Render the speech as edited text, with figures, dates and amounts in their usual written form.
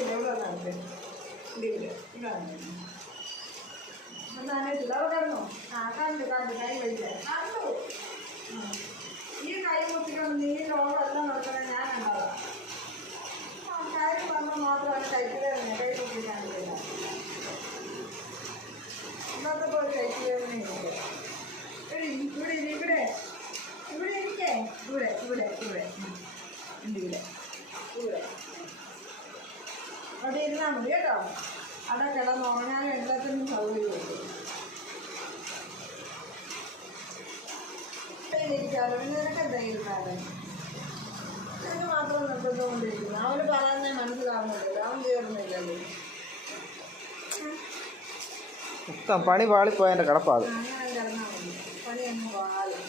ഇവിടെ നടക്ക് ഇവിടെ ഇതാണ് നനച്ചില്ല അവ കടന്നു കണ്ടു കൈ വലിച്ചേ കണ്ടു ഈ കൈ മുട്ടിക്കൊണ്ട് നീ ലോകമെല്ലാം നടക്കണേ ഞാൻ ഉണ്ടാവാം കൈ വന്നാൽ മാത്രമാണ് കഴിക്കുന്നതന്നെ കൈ മുട്ടിക്കാൻ പറ്റില്ല ഇന്നത്തെ പോലെ കഴിക്കുന്നതന്നെ ഇവിടെ ഇവിടെ ഇവിടെ ഇരിക്കേ ഇവിടെ ഇവിടെ ഇവിടെ ഇവിടെ ഇവിടെ അവിടെ ഇരുന്നാൽ മതി കേട്ടോ അവിടെ കിടന്നുറങ്ങാനും എല്ലാത്തിനും സൗകര്യമുണ്ട് ഇരിക്കാമല്ലോ പിന്നെ നിനക്ക് എന്താ ഇരുന്നാലും നിനക്ക് മാത്രം നിർത്തുന്നുകൊണ്ടിരിക്കുന്നു അവന് പറയാൻ മനസ്സിലാവുന്നില്ലല്ലോ അവൻ ചേർന്നില്ലല്ലോ പണി പാളിപ്പോയതിൻ്റെ കിടപ്പാണ് അങ്ങനെ കിടന്നാൽ മതി പണിയൊന്നും പാളും